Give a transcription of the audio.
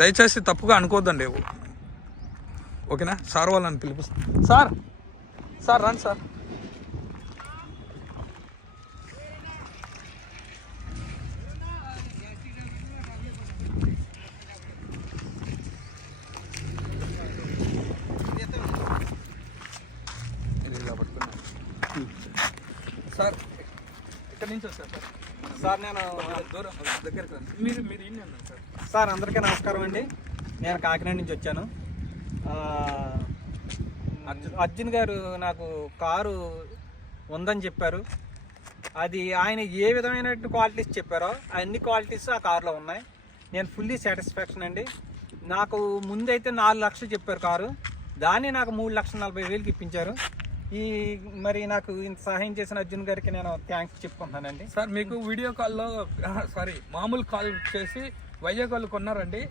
దయచేసి తప్పుగా అనుకోవద్దండి. ఓకేనా? సార్ వాళ్ళని పిలిపిస్తాను. సార్ సార్ రండి సార్. సార్ ఎక్కడి నుంచి వచ్చారు సార్? సార్ నేను దూరం దగ్గరికి రండి. మీరు మీరు ఇన్ని అన్నారు సార్. సార్ అందరికీ నమస్కారం అండి. నేను కాకినాడ నుంచి వచ్చాను. అర్జున్ గారు నాకు కారు ఉందని చెప్పారు. అది ఆయన ఏ విధమైన క్వాలిటీస్ చెప్పారో అన్ని క్వాలిటీస్ ఆ కారులో ఉన్నాయి. నేను ఫుల్లీ సాటిస్ఫాక్షన్ అండి. నాకు ముందైతే 4 లక్షలు చెప్పారు కారు, దాన్ని నాకు 3,40,000కి ఇప్పించారు. మరి నాకు ఇంత సహాయం చేసిన అర్జున్ గారికి నేను థ్యాంక్స్ చెప్పుకుంటున్నానండి. సార్ మీకు వీడియో కాల్లో మామూలు కాల్ చేసి వైజాగ్ వాళ్ళు కొన్నారండి.